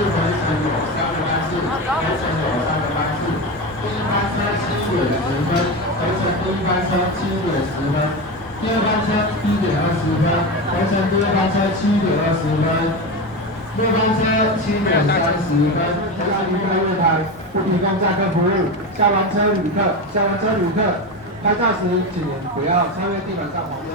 回程有3个班次，回程有3个班次。第一班车7点10分，回程第一班车7点10分。第二班车7点20分，回程第二班车7点20分。6班车7点30分，回程旅客月台不提供载客服务。下完车旅客拍照时请不要超越地板上黄灯。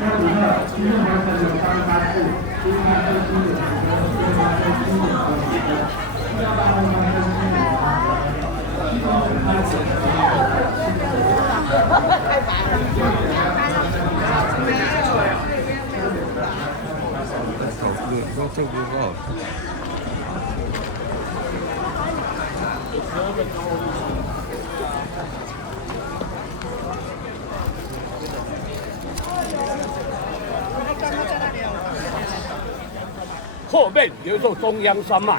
各旅客，今天回程有3个班次，第一班车7点10分，第二班车7点20分，第二班车7点30后面有一座中央山脉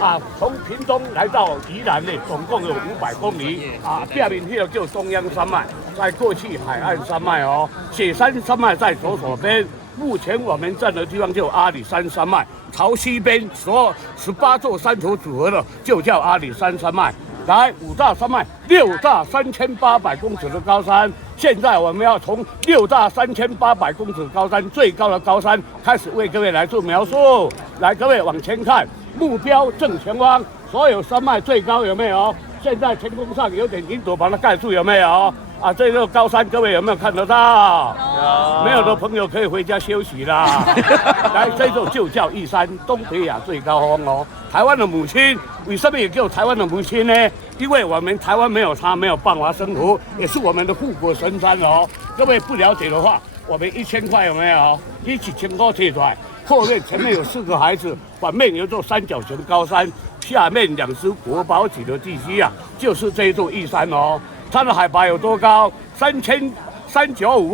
啊，从屏东来到宜兰呢，总共有500公里啊。下面那个叫中央山脉，再过去海岸山脉哦，雪山山脉在左手边。目前我们站的地方就阿里山山脉，朝西边18座山头组合的就叫阿里山山脉。来5大山脉，6大3800公尺的高山。现在我们要从6大3800公尺高山最高的高山开始为各位来做描述。来，各位往前看，目标正前方，所有山脉最高有没有？现在天空上有点云朵把它盖住，有没有？啊，这座高山各位有没有看得到？有。没有的朋友可以回家休息啦。来，这座就叫玉山，东北亚最高峰哦。台湾的母亲，为什么也叫台湾的母亲呢？因为我们台湾没有它，没有办法生活，也是我们的护国神山哦。各位不了解的话，我们1000块有没有？一起请过贴出来。后面前面有4个孩子，反面有座三角形高山，下面2只国宝级的地基啊，就是这一座玉山哦。它的海拔有多高？395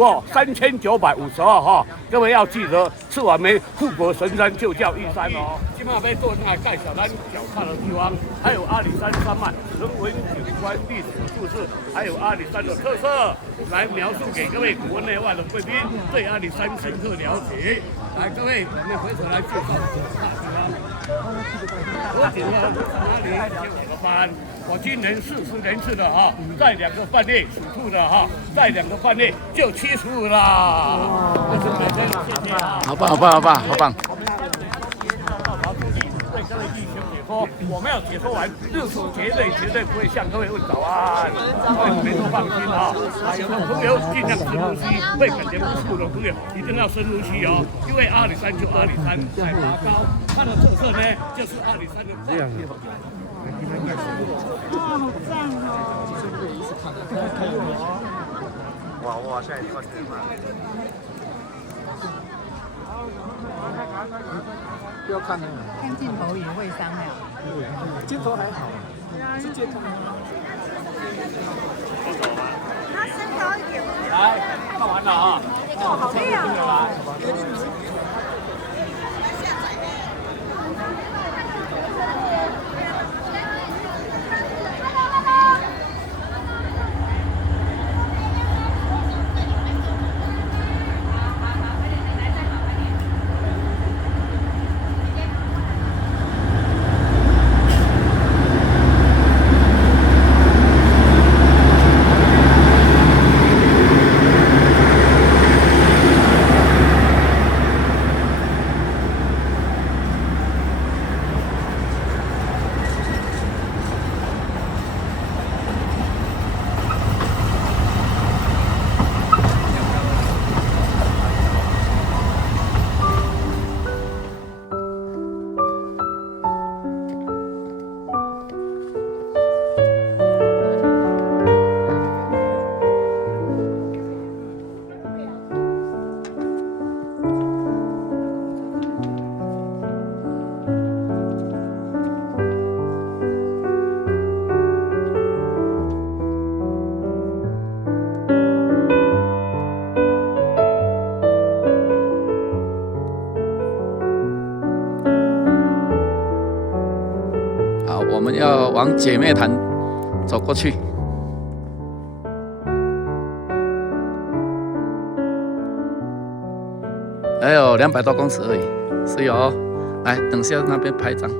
哦，3952哈。各位要记得，是我们护国神山，就叫玉山哦。今晚要做那盖小咱脚踏的地方，还有阿里山山脉人文景观历史故事，还有阿里山的特色，来描述给各位国内外的贵宾对阿里山深刻了解。来，各位，我们回头来介绍大地方。我请了哪里有几个班？我今年40人次的哈，在2个饭店属兔的哈，在2个饭店就75啦。这是每天谢谢啊。好棒，好棒，好棒，好棒。对各位弟兄解说，我们要解说完，日子绝对不会向各位问早安，所以你们都放心啊。有的朋友尽量深呼吸，会感觉不舒服的朋友一定要深呼吸哦，因为阿里山就阿里山，海拔高，它的特色呢就是阿里山的这样子。哇，好赞哦！哇，现在一块钱嘛。不要看那个。看镜头也会伤害。镜头还好，直接看。他身高一点。来，看完了啊。哦，好亮哦！我们要往姐妹潭走过去。还有200多公尺而已，是有哦。来，等下那边拍张。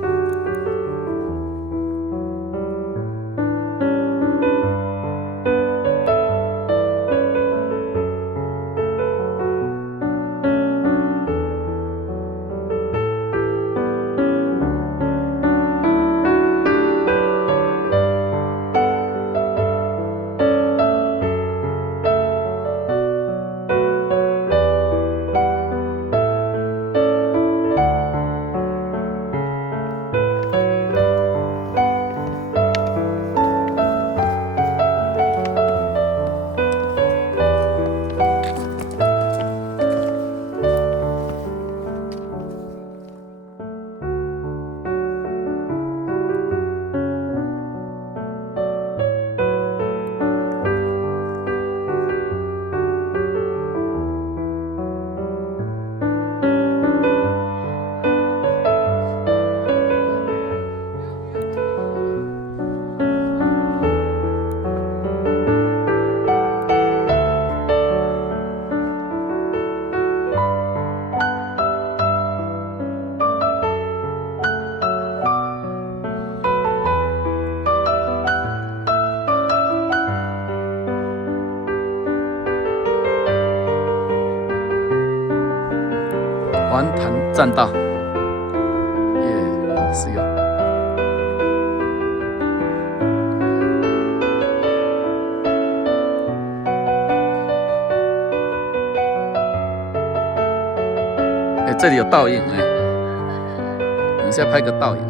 环潭栈道，耶，是有。哎，这里有倒影哎，等一下拍个倒影。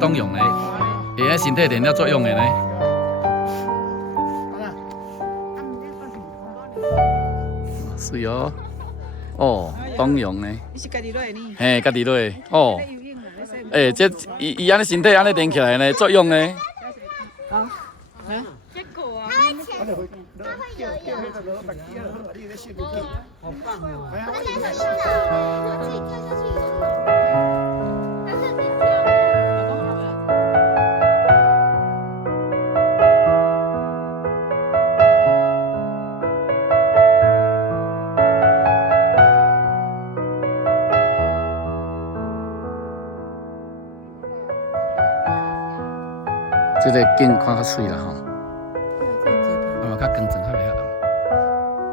冬泳呢，会喺身体练了作用的呢。是哟，哦，冬泳呢？你是家己落的呢？嘿，家己落的哦。诶，这伊安尼身体安尼练起来呢，作用呢？啊？结果啊？他会有好棒哦！我在水上的，我自己跳下去。这个景看较水啦吼，嘛较光整较袂暗。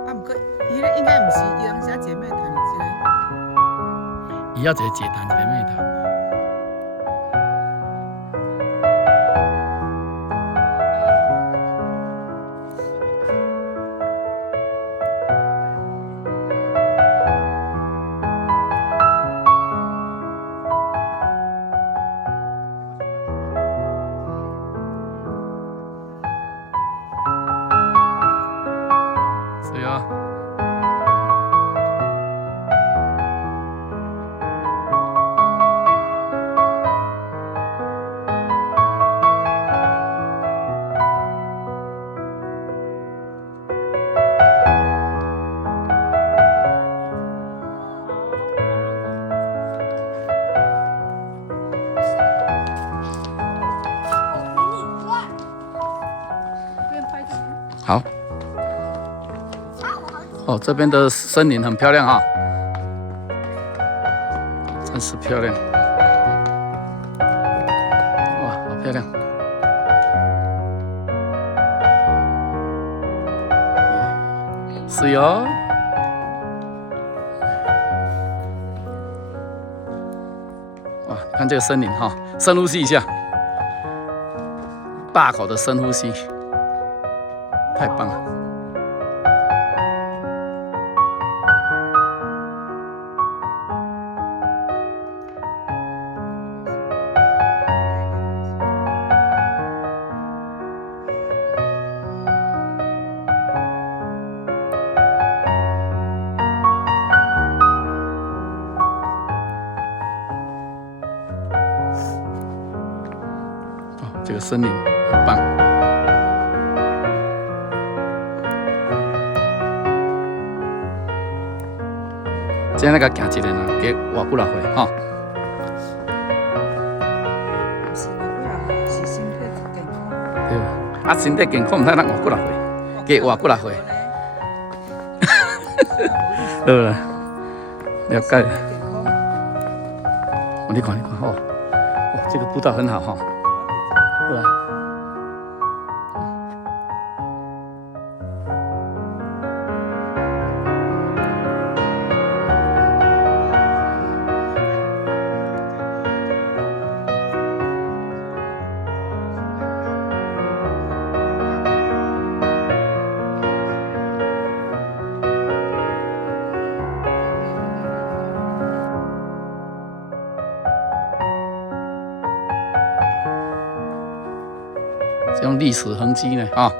啊，不过伊咧应该毋是，伊人写姐妹谈之类。伊要一个姐谈，一个妹谈。是啊。哦，这边的森林很漂亮哈，真是漂亮。哇，好漂亮！是哟。哇，看这个森林哈，深呼吸一下，大口的深呼吸，太棒了。这个森林很棒。今天那个行一个呢，给活几落岁哈。是身体健康。对，啊，身体健康，唔通咱活几落岁，给活几落岁。好啦，了解了。你看，哦，哇，这个步道很好哈。是吧？这种历史痕迹呢，啊。